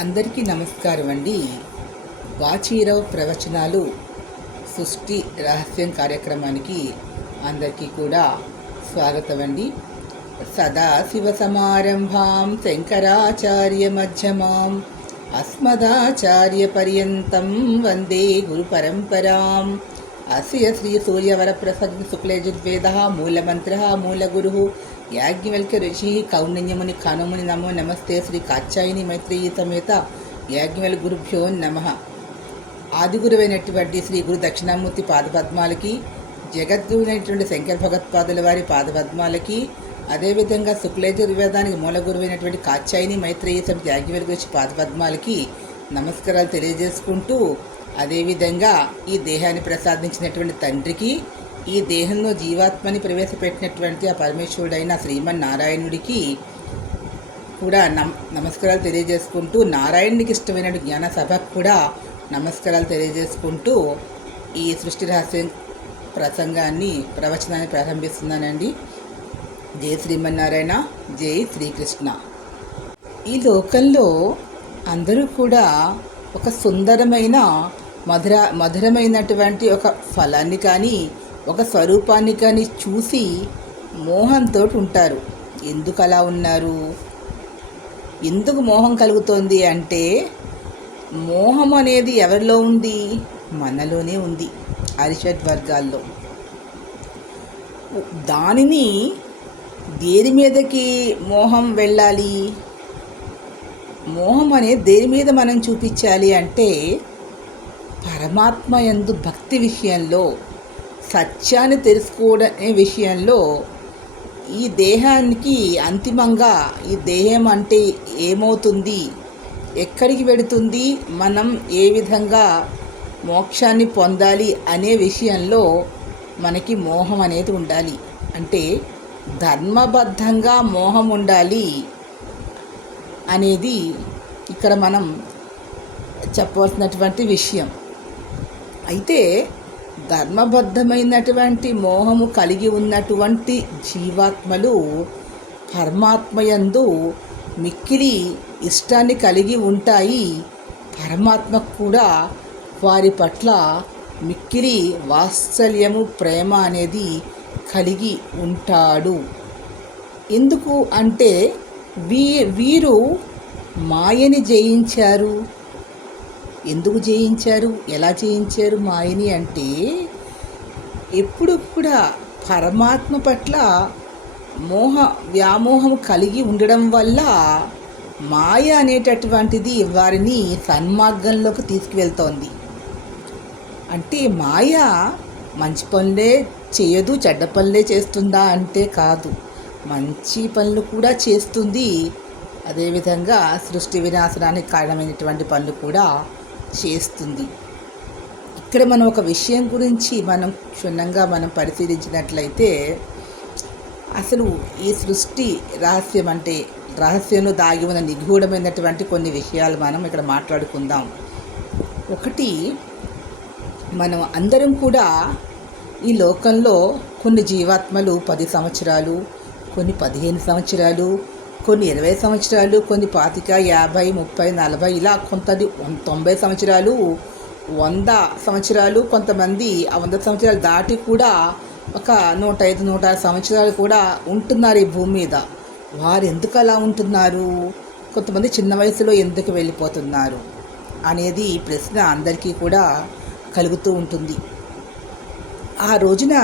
అందరికీ నమస్కారం అండి. వాచీరావు ప్రవచనాలు సృష్టి రహస్యం కార్యక్రమానికి అందరికీ కూడా స్వాగతం అండి. సదాశివ సమారంభాం శంకరాచార్య మధ్యమాం అస్మదాచార్య పర్యంతం వందే గురు పరంపరాం. అస్య శ్రీ సూర్యవరప్రసన్న శుక్లయజుర్వేద మూలమంత్ర మూలగురు యాజ్ఞవల్క్య ఋషి కౌండిన్యముని కనుముని నమో నమస్తే శ్రీ కాచాయిని మైత్రేయి సమేత యాజ్ఞవల్ గురుభ్యో నమ. ఆదిగురువైనటువంటి శ్రీ గురు దక్షిణామూర్తి పాదపద్మాలకి జగద్గురువైనటువంటి శంకర భగవత్పాదుల వారి పాదపద్మాలకి అదేవిధంగా శుక్లయజుర్వేదానికి మూల గురువైనటువంటి కాచాయిని మైత్రేయి సమితి యాజ్ఞవల్ గురించి పాదపద్మాలకి నమస్కారాలు తెలియజేసుకుంటూ అదేవిధంగా ఈ దేహాన్ని ప్రసాదించినటువంటి తండ్రికి ఈ దేహంలో జీవాత్మని ప్రవేశపెట్టినటువంటి ఆ పరమేశ్వరుడైన శ్రీమన్నారాయణుడికి కూడా నమ నమస్కారాలు తెలియజేసుకుంటూ నారాయణుడికి ఇష్టమైన జ్ఞాన సభకు కూడా నమస్కారాలు తెలియజేసుకుంటూ ఈ సృష్టి రహస్యం ప్రసంగాన్ని ప్రవచనాన్ని ప్రారంభిస్తున్నానండి. జై శ్రీమన్నారాయణ జై శ్రీకృష్ణ. ఈ లోకంలో అందరూ కూడా ఒక సుందరమైన మధుర మధురమైనటువంటి ఒక ఫలాన్ని కానీ ఒక స్వరూపాన్ని కానీ చూసి మోహంతో ఉంటారు ఎందుకు అలా ఉన్నారు? ఎందుకు మోహం కలుగుతోంది అంటే మోహం అనేది ఎవరిలో ఉంది? మనలోనే ఉంది అరిషడ్ వర్గాల్లో. దానిని దేని మీదకి మోహం వెళ్ళాలి? మోహం అనేది దేని మీద మనం చూపించాలి అంటే పరమాత్మ ఎందు భక్తి విషయంలో సత్యాన్ని తెలుసుకోవడనే విషయంలో ఈ దేహానికి అంతిమంగా ఈ దేహం అంటే ఏమవుతుంది? ఎక్కడికి వెడుతుంది? మనం ఏ విధంగా మోక్షాన్ని పొందాలి అనే విషయంలో మనకి మోహం అనేది ఉండాలి. అంటే ధర్మబద్ధంగా మోహం ఉండాలి అనేది ఇక్కడ మనం చెప్పవలసినటువంటి విషయం. అయితే ధర్మబద్ధమైనటువంటి మోహము కలిగి ఉన్నటువంటి జీవాత్మలు పరమాత్మయందు మిక్కిలి ఇష్టాన్ని కలిగి ఉంటాయి. పరమాత్మకు కూడా వారి పట్ల మిక్కిలి వాత్సల్యము ప్రేమ అనేది కలిగి ఉంటాడు. ఎందుకు అంటే వీ వీరు మాయని జయించారు. ఎందుకు జయించారు? ఎలా జయించారు మాయని అంటే ఎప్పుడు కూడా పరమాత్మ పట్ల మోహ వ్యామోహం కలిగి ఉండడం వల్ల మాయ అనేటటువంటిది వారిని సన్మార్గంలోకి తీసుకువెళ్తోంది. అంటే మాయ మంచి పనులే చేయదు చెడ్డ పనులే చేస్తుందా అంటే కాదు. మంచి పనులు కూడా చేస్తుంది. అదేవిధంగా సృష్టి వినాశనానికి కారణమైనటువంటి పనులు కూడా చేస్తుంది. ఇక్కడ మనం ఒక విషయం గురించి మనం క్షుణ్ణంగా మనం పరిశీలించినట్లయితే అసలు ఈ సృష్టి రహస్యం అంటే రహస్యంలో దాగి ఉన్న నిగూఢమైనటువంటి కొన్ని విషయాలు మనం ఇక్కడ మాట్లాడుకుందాం. ఒకటి మనం అందరం కూడా ఈ లోకంలో కొన్ని జీవాత్మలు పది సంవత్సరాలు కొన్ని పదిహేను సంవత్సరాలు కొన్ని ఇరవై సంవత్సరాలు కొన్ని పాతిక యాభై ముప్పై నలభై ఇలా కొంతది తొంభై సంవత్సరాలు వంద సంవత్సరాలు కొంతమంది ఆ వంద సంవత్సరాలు దాటి కూడా ఒక నూట ఐదు నూట ఆరు సంవత్సరాలు కూడా ఉంటున్నారు ఈ భూమి మీద. వారు ఎందుకు అలా ఉంటున్నారు? కొంతమంది చిన్న వయసులో ఎందుకు వెళ్ళిపోతున్నారు? అనేది ప్రశ్న అందరికీ కూడా కలుగుతూ ఉంటుంది. ఆ రోజున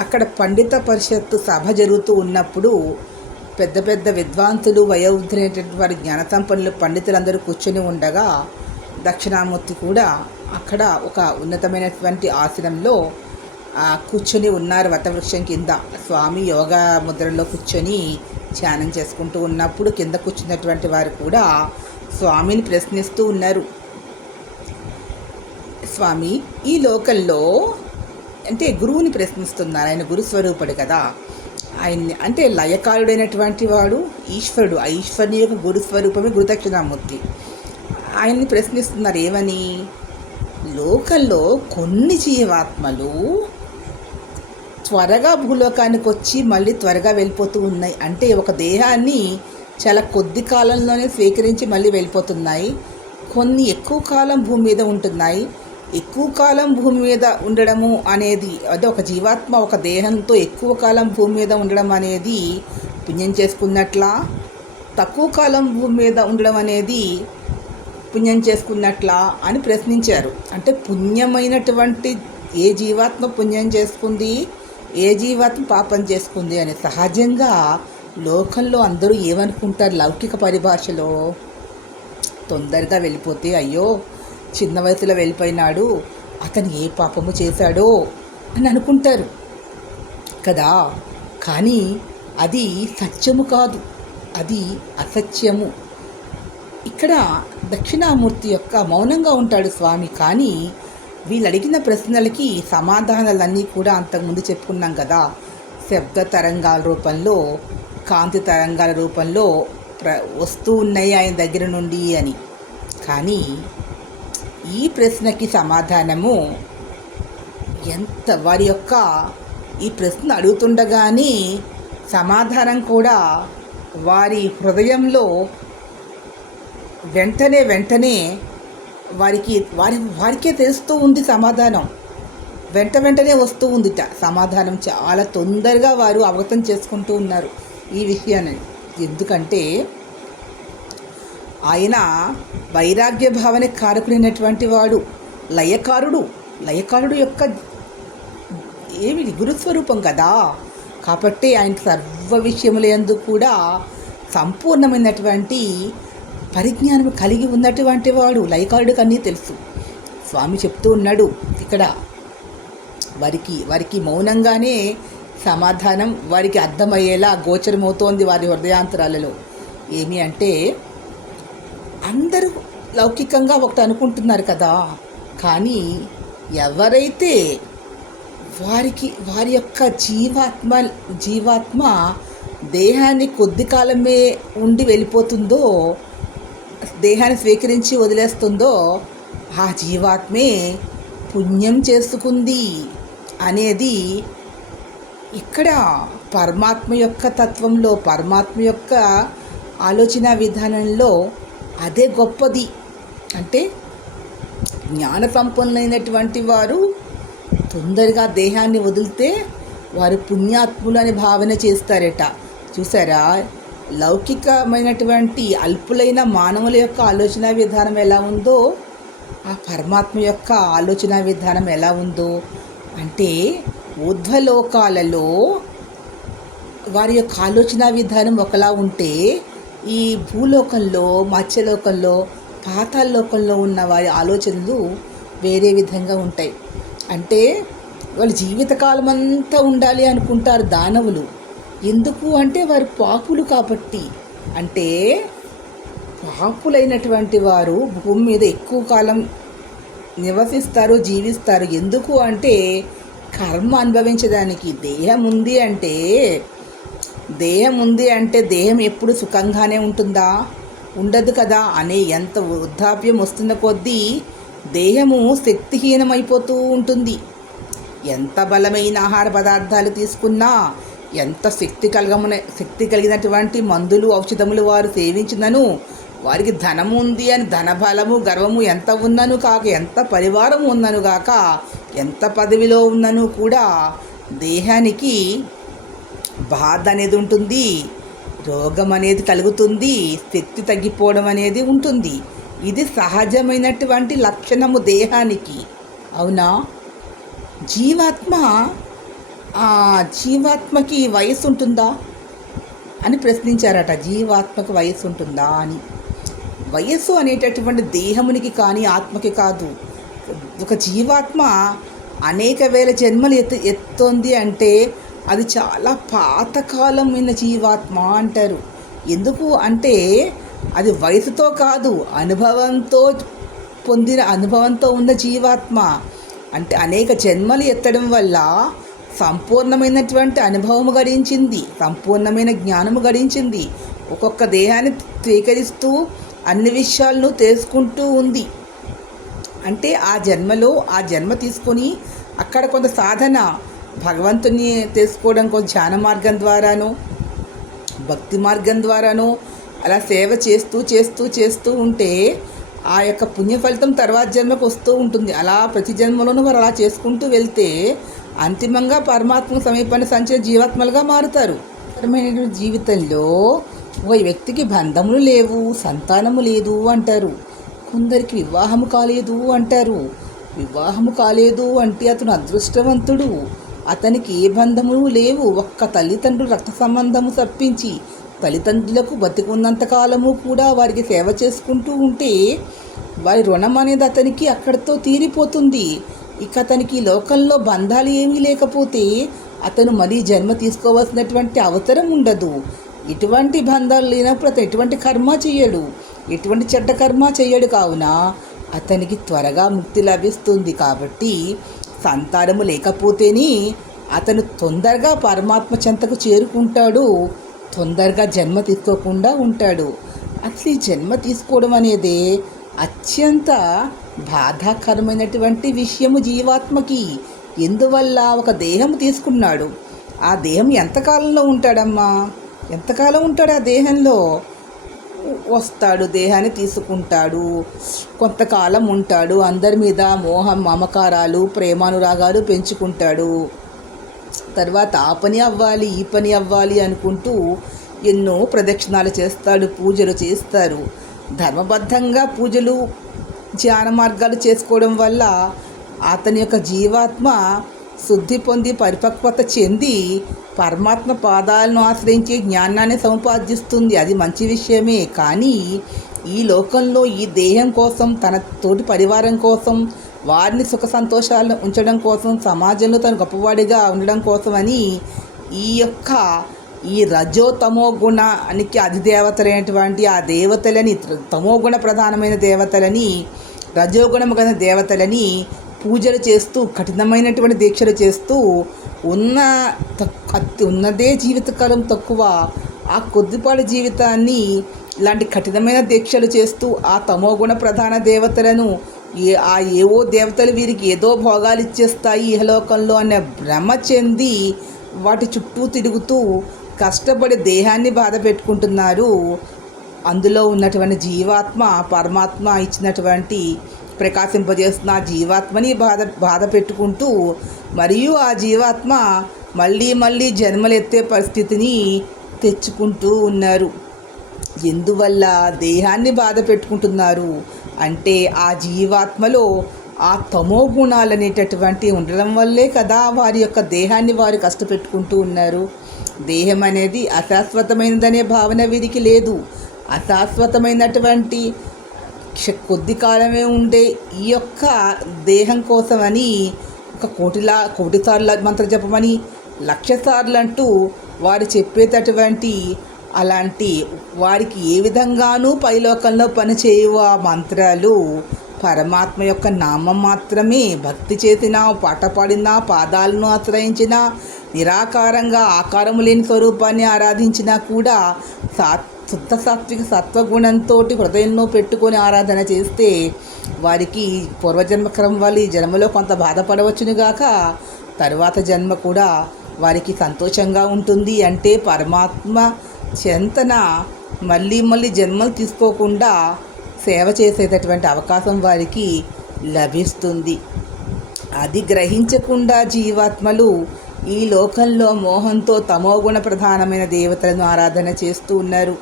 అక్కడ పండిత పరిషత్తు సభ జరుగుతూ ఉన్నప్పుడు పెద్ద పెద్ద విద్వాంతులు వయోవృద్ధులైనటువంటి వారి జ్ఞానతంపనులు పండితులందరూ కూర్చొని ఉండగా దక్షిణామూర్తి కూడా అక్కడ ఒక ఉన్నతమైనటువంటి ఆసనంలో కూర్చొని ఉన్నారు వటవృక్షం కింద. స్వామి యోగా ముద్రలో కూర్చొని ధ్యానం చేసుకుంటూ ఉన్నప్పుడు కింద కూర్చున్నటువంటి వారు కూడా స్వామిని ప్రశ్నిస్తూ ఉన్నారు. స్వామి ఈ లోకల్లో అంటే గురువుని ప్రశ్నిస్తున్నారు. ఆయన గురుస్వరూపుడు కదా. ఆయన్ని అంటే లయకారుడైనటువంటి వాడు ఈశ్వరుడు ఆ ఈశ్వరుని యొక్క గురుస్వరూపమే గురుదక్షిణామూర్తి. ఆయన్ని ప్రశ్నిస్తున్నారు ఏమని? లోకల్లో కొన్ని జీవాత్మలు త్వరగా భూలోకానికి వచ్చి మళ్ళీ త్వరగా వెళ్ళిపోతూ ఉన్నాయి. అంటే ఒక దేహాన్ని చాలా కొద్ది కాలంలోనే స్వీకరించి మళ్ళీ వెళ్ళిపోతున్నాయి. కొన్ని ఎక్కువ కాలం భూమి మీద ఉంటున్నాయి. ఎక్కువ కాలం భూమి మీద ఉండడము అనేది అదే ఒక జీవాత్మ ఒక దేహంతో ఎక్కువ కాలం భూమి మీద ఉండడం అనేది పుణ్యం చేసుకున్నట్లా తక్కువ కాలం భూమి మీద ఉండడం అనేది పుణ్యం చేసుకున్నట్లా అని ప్రశ్నించారు. అంటే పుణ్యమైనటువంటి ఏ జీవాత్మ పుణ్యం చేసుకుంది ఏ జీవాత్మ పాపం చేసుకుంది అని సహజంగా లోకంలో అందరూ ఏమనుకుంటారు? లౌకిక పరిభాషలో తొందరగా వెళ్ళిపోతే అయ్యో చిన్న వయసులో వెళ్ళిపోయినాడు. అతను ఏ పాపము చేశాడో అని అనుకుంటారు. కదా? కానీ అది సత్యము కాదు. అది అసత్యము. ఇక్కడ దక్షిణామూర్తి యొక్క మౌనంగా ఉంటాడు స్వామి. కానీ వీళ్ళు అడిగిన ప్రశ్నలకి సమాధానాలన్నీ కూడా అంతకుముందు చెప్పుకున్నాం కదా. శబ్ద తరంగాల రూపంలో కాంతి తరంగాల రూపంలో ప్ర వస్తూ ఉన్నాయి ఆయన దగ్గర నుండి అని. కానీ ఈ ప్రశ్నకి సమాధానము. ఎంత వారి యొక్క ఈ ప్రశ్న అడుగుతుండగానే సమాధానం కూడా వారి హృదయంలో వెంటనే వెంటనే వారికి వారి వారికే తెలుస్తూ ఉంది సమాధానం. వెంట వెంటనే వస్తూ ఉంది సమాధానం చాలా తొందరగా వారు అవగతం చేసుకుంటూ ఉన్నారు ఈ విషయాన్ని. ఎందుకంటే ఆయన వైరాగ్య భావన కారకుడైనటువంటి వాడు లయకారుడు. లయకారుడు యొక్క ఏమి గురుస్వరూపం కదా? కాబట్టి ఆయన సర్వ విషయములందు కూడా సంపూర్ణమైనటువంటి పరిజ్ఞానం కలిగి ఉన్నటువంటి వాడు లయకారుడికి అన్నీ తెలుసు. స్వామి చెప్తూ ఉన్నాడు ఇక్కడ వారికి వారికి మౌనంగానే సమాధానం వారికి అర్థమయ్యేలా గోచరమవుతోంది వారి హృదయాంతరాలలో. ఏమి అంటే అందరూ లౌకికంగా ఒకటి అనుకుంటున్నారు కదా. కానీ ఎవరైతే వారికి వారి యొక్క జీవాత్మ జీవాత్మ దేహాన్ని కొద్ది కాలమే ఉండి వెళ్ళిపోతుందో దేహాన్ని స్వీకరించి వదిలేస్తుందో ఆ జీవాత్మే పుణ్యం చేసుకుంది అనేది ఇక్కడ పరమాత్మ యొక్క తత్వంలో పరమాత్మ యొక్క ఆలోచన విధానంలో అదే గొప్పది. అంటే జ్ఞాన సంపన్నులైనటువంటి వారు తొందరగా దేహాన్ని వదిలితే వారు పుణ్యాత్ములు అని భావన చేస్తారట. చూసారా? లౌకికమైనటువంటి అల్పులైన మానవుల యొక్క ఆలోచన విధానం ఎలా ఉందో ఆ పరమాత్మ యొక్క ఆలోచన విధానం ఎలా ఉందో అంటే ఊర్ధ్వలోకాలలో వారి యొక్క ఆలోచన విధానం ఒకలా ఉంటే ఈ భూలోకంలో మత్స్యలోకంలో పాతాళలోకంలో ఉన్న వారి ఆలోచనలు వేరే విధంగా ఉంటాయి. అంటే వాళ్ళు జీవితకాలం అంతా ఉండాలి అనుకుంటారు దానవులు. ఎందుకు అంటే వారు పాపులు కాబట్టి. అంటే పాపులైనటువంటి వారు భూమి మీద ఎక్కువ కాలం నివసిస్తారు జీవిస్తారు. ఎందుకు అంటే కర్మ అనుభవించడానికి దేహం ఉంది అంటే దేహం ఉంది అంటే దేహం ఎప్పుడు సుఖంగానే ఉంటుందా? ఉండదు కదా అనే ఎంత వృద్ధాప్యం వస్తున్న కొద్దీ దేహము శక్తిహీనమైపోతూ ఉంటుంది. ఎంత బలమైన ఆహార పదార్థాలు తీసుకున్నా ఎంత శక్తి కలగమున శక్తి కలిగినటువంటి మందులు ఔషధములు వారు సేవించినను వారికి ధనము ఉంది అని ధనబలము గర్వము ఎంత ఉన్నను కాక ఎంత పరివారం ఉన్నను కాక ఎంత పదవిలో ఉన్నను కూడా దేహానికి బాధ అనేది ఉంటుంది రోగం అనేది కలుగుతుంది శక్తి తగ్గిపోవడం అనేది ఉంటుంది. ఇది సహజమైనటువంటి లక్షణము దేహానికి. అవునా? జీవాత్మ జీవాత్మకి వయసు ఉంటుందా? అని ప్రశ్నించారట. జీవాత్మకు వయసు ఉంటుందా అని. వయస్సు అనేటటువంటి దేహమునికి కానీ ఆత్మకి కాదు. ఒక జీవాత్మ అనేక వేల జన్మలు ఎత్తు ఎత్తుంది అంటే అది చాలా పాతకాలమైన జీవాత్మ అంటారు. ఎందుకు అంటే అది వయసుతో కాదు అనుభవంతో పొందిన అనుభవంతో ఉన్న జీవాత్మ. అంటే అనేక జన్మలు ఎత్తడం వల్ల సంపూర్ణమైనటువంటి అనుభవము గడించింది సంపూర్ణమైన జ్ఞానము గడించింది. ఒక్కొక్క దేహాన్ని స్వీకరిస్తూ అన్ని విషయాలను తెలుసుకుంటూ ఉంది. అంటే ఆ జన్మలో ఆ జన్మ తీసుకొని అక్కడ కొంత సాధన భగవంతుని తెలుసుకోవడం కోసం ధ్యాన మార్గం ద్వారానో భక్తి మార్గం ద్వారానో అలా సేవ చేస్తూ చేస్తూ చేస్తూ ఉంటే ఆ యొక్క పుణ్య ఫలితం తర్వాత జన్మకు వస్తూ ఉంటుంది. అలా ప్రతి జన్మలోనూ వారు అలా చేసుకుంటూ వెళ్తే అంతిమంగా పరమాత్మ సమీపాన్ని సంచే జీవాత్మలుగా మారుతారు. పరమైనటువంటి జీవితంలో ఒక వ్యక్తికి బంధములు లేవు సంతానము లేదు అంటారు. కొందరికి వివాహము కాలేదు అంటారు. వివాహము కాలేదు అంటే అతను అదృష్టవంతుడు. అతనికి ఏ బంధములు లేవు. ఒక్క తల్లిదండ్రులు రక్త సంబంధము తప్పించి తల్లిదండ్రులకు బతికున్నంత కాలము కూడా వారికి సేవ చేసుకుంటూ ఉంటే వారి రుణం అనేది అతనికి అక్కడితో తీరిపోతుంది. ఇక అతనికి లోకంలో బంధాలు ఏమీ లేకపోతే అతను మరీ జన్మ తీసుకోవాల్సినటువంటి అవసరం ఉండదు. ఎటువంటి బంధాలు లేనప్పుడు అతను ఎటువంటి కర్మ చేయడు. ఎటువంటి చెడ్డ కర్మ చేయడు. కావున అతనికి త్వరగా ముక్తి లభిస్తుంది కాబట్టి సంతానము లేకపోతేనే అతను తొందరగా పరమాత్మ చెంతకు చేరుకుంటాడు. తొందరగా జన్మ తీసుకోకుండా ఉంటాడు. అసలు ఈ జన్మ తీసుకోవడం అనేది అత్యంత బాధాకరమైనటువంటి విషయము జీవాత్మకి. ఎందువల్ల ఒక దేహం తీసుకున్నాడు? ఆ దేహం ఎంతకాలంలో ఉంటాడమ్మా? ఎంతకాలం ఉంటాడు ఆ దేహంలో? వస్తాడు దేహాన్ని తీసుకుంటాడు కొంతకాలం ఉంటాడు అందరి మీద మోహం మమకారాలు ప్రేమానురాగాలు పెంచుకుంటాడు. తర్వాత ఆ పని అవ్వాలి ఈ పని అవ్వాలి అనుకుంటూ ఎన్నో ప్రదక్షిణాలు చేస్తాడు పూజలు చేస్తారు. ధర్మబద్ధంగా పూజలు ధ్యాన మార్గాలు చేసుకోవడం వల్ల అతని యొక్క జీవాత్మ శుద్ధి పొంది పరిపక్వత చెంది పరమాత్మ పాదాలను ఆశ్రయించి జ్ఞానాన్ని సంపాదిస్తుంది అది మంచి విషయమే. కానీ ఈ లోకంలో ఈ దేహం కోసం తన తోటి పరివారం కోసం వారిని సుఖ సంతోషాలను ఉంచడం కోసం సమాజంలో తను గొప్పవాడిగా ఉండడం కోసమని ఈ యొక్క ఈ రజోతమో గుణానికి అధిదేవతలైనటువంటి ఆ దేవతలని తమోగుణ ప్రధానమైన దేవతలని రజోగుణము గల దేవతలని పూజలు చేస్తూ కఠినమైనటువంటి దీక్షలు చేస్తూ ఉన్న తక్- ఉన్నదే జీవితకాలం తక్కువ ఆ కొద్దిపాటి జీవితాన్ని ఇలాంటి కఠినమైన దీక్షలు చేస్తూ ఆ తమోగుణ ప్రధాన దేవతలను ఏ ఆ ఏవో దేవతలు వీరికి ఏదో భోగాలు ఇచ్చేస్తాయి ఇహలోకంలో అనే భ్రమ చెంది వాటి చుట్టూ తిరుగుతూ కష్టపడి దేహాన్ని బాధ పెట్టుకుంటున్నారు. అందులో ఉన్నటువంటి జీవాత్మ పరమాత్మ ఇచ్చినటువంటి ప్రకాశింపజేస్తున్న ఆ జీవాత్మని బాధ బాధ పెట్టుకుంటూ మరియు ఆ జీవాత్మ మళ్ళీ మళ్ళీ జన్మలెత్తే పరిస్థితిని తెచ్చుకుంటూ ఉన్నారు. ఎందువల్ల దేహాన్ని బాధ పెట్టుకుంటున్నారు? అంటే ఆ జీవాత్మలో ఆ తమో గుణాలు అనేటటువంటివి ఉండడం వల్లే కదా వారి యొక్క దేహాన్ని వారు కష్టపెట్టుకుంటూ ఉన్నారు. దేహం అనేది అశాశ్వతమైనదనే భావన వీరికి లేదు. అశాశ్వతమైనటువంటి కొద్ది కాలమే ఉండే ఈ యొక్క దేహం కోసమని ఒక కోటిలా కోటిసార్లు మంత్ర జపమని లక్షసార్లు అంటూ వారు చెప్పేటటువంటి అలాంటి వారికి ఏ విధంగానూ పైలోకంలో పనిచేయు ఆ మంత్రాలు పరమాత్మ యొక్క నామం మాత్రమే భక్తి చేసినా పాట పాడినా పాదాలను ఆశ్రయించినా నిరాకారంగా ఆకారము లేని స్వరూపాన్ని ఆరాధించినా కూడా సాత్ శుద్ధ సాత్విక సత్వగుణంతో హృదయంలో పెట్టుకొని ఆరాధన చేస్తే వారికి పూర్వజన్మ క్రమం వల్ల ఈ జన్మలో కొంత బాధపడవచ్చునుగాక తరువాత జన్మ కూడా వారికి సంతోషంగా ఉంటుంది అంటే పరమాత్మ చెంతన మళ్ళీ మళ్ళీ జన్మలు తీసుకోకుండా సేవ చేసేటటువంటి అవకాశం వారికి లభిస్తుంది. అది గ్రహించకుండా జీవాత్మలు ఈ లోకంలో మోహంతో తమోగుణ ప్రధానమైన దేవతలను ఆరాధన చేస్తూ ఉన్నారు.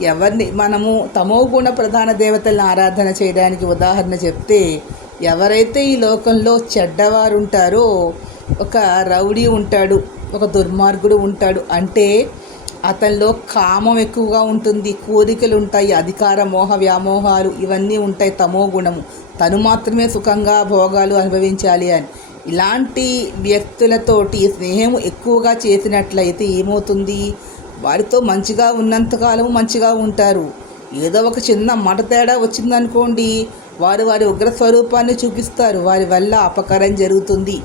ఎవరిని మనము తమోగుణ ప్రధాన దేవతలను ఆరాధన చేయడానికి ఉదాహరణ చెప్తే ఎవరైతే ఈ లోకంలో చెడ్డవారు ఉంటారో ఒక రౌడీ ఉంటాడు ఒక దుర్మార్గుడు ఉంటాడు అంటే అతనిలో కామం ఎక్కువగా ఉంటుంది కోరికలు ఉంటాయి అధికార మోహ వ్యామోహాలు ఇవన్నీ ఉంటాయి తమో గుణము. తను మాత్రమే సుఖంగా భోగాలు అనుభవించాలి అని. ఇలాంటి వ్యక్తులతోటి స్నేహం ఎక్కువగా చేసినట్లయితే ఏమవుతుంది? వారితో మంచిగా ఉన్నంతకాలం మంచిగా ఉంటారు. ఏదో ఒక చిన్న మాట తేడా వచ్చిందనుకోండి వారు వారి ఉగ్ర స్వరూపాన్ని చూపిస్తారు. వారి వల్ల అపకారం జరుగుతుంది.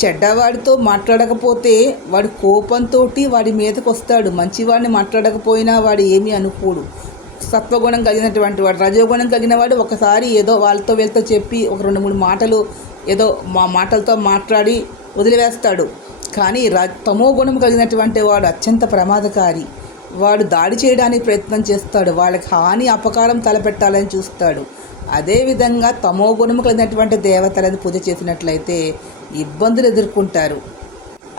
చెడ్డవాడితో మాట్లాడకపోతే వాడి కోపంతో వాడి మీదకి వస్తాడు. మంచివాడిని మాట్లాడకపోయినా వాడు ఏమీ అనుకోడు. సత్వగుణం కలిగినటువంటి వాడు రజోగుణం కలిగిన వాడు ఒకసారి ఏదో వాళ్ళతో వీళ్ళతో చెప్పి ఒక రెండు మూడు మాటలు ఏదో మా మాటలతో మాట్లాడి వదిలివేస్తాడు. కానీ ర తమో గుణం కలిగినటువంటి వాడు అత్యంత ప్రమాదకారి. వాడు దాడి చేయడానికి ప్రయత్నం చేస్తాడు. వాళ్ళకి హాని అపకారం తలపెట్టాలని చూస్తాడు. అదేవిధంగా తమో గుణము కలిగినటువంటి దేవతలను పూజ చేసినట్లయితే ఇబ్బందులు ఎదుర్కొంటారు.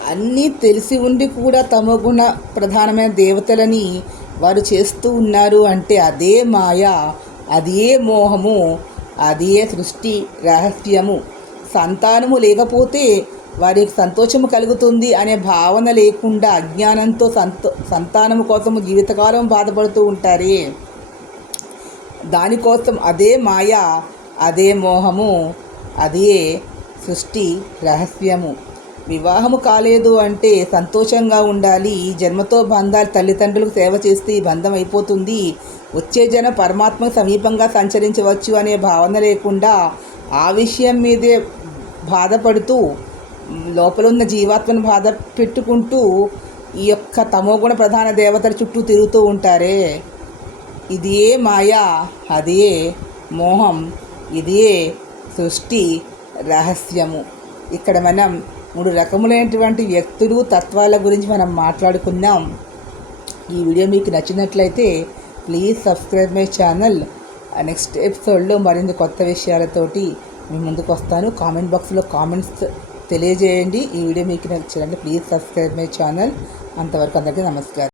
అన్నీ తెలిసి ఉండి కూడా తమో గుణ ప్రధానమైన దేవతలని వారు చేస్తూ ఉన్నారు అంటే అదే మాయ అదే మోహము అదే సృష్టి రహస్యము. సంతానము లేకపోతే వారికి సంతోషము కలుగుతుంది అనే భావన లేకుండా అజ్ఞానంతో సంతో సంతానము కోసము జీవితకాలం బాధపడుతూ ఉంటారే. దానికోసం అదే మాయ అదే మోహము అదే సృష్టి రహస్యము. వివాహము కాలేదు అంటే సంతోషంగా ఉండాలి. జన్మతో బంధాలు తల్లిదండ్రులకు సేవ చేస్తే ఈ బంధం అయిపోతుంది. వచ్చే జన పరమాత్మకు సమీపంగా సంచరించవచ్చు అనే భావన లేకుండా ఆ విషయం మీదే బాధపడుతూ లోపల ఉన్న జీవాత్మను బాధ పెట్టుకుంటూ ఈ యొక్క తమోగుణ ప్రధాన దేవతల చుట్టూ తిరుగుతూ ఉంటారే. ఇదే మాయా అదే మోహం ఇదే సృష్టి రహస్యము. ఇక్కడ మనం మూడు రకములైనటువంటి వ్యక్తులు తత్వాల గురించి మనం మాట్లాడుకున్నాం. ఈ వీడియో మీకు నచ్చినట్లయితే please subscribe my channel. Next ఎపిసోడ్లో మరిన్ని కొత్త విషయాలతోటి మీ ముందుకు వస్తాను. కామెంట్ బాక్స్లో కామెంట్స్ తెలియజేయండి. ఈ వీడియో మీకు నచ్చినట్లయితే ప్లీజ్ సబ్స్క్రైబ్ మై ఛానల్. అంతవరకు అందరికీ నమస్కారం.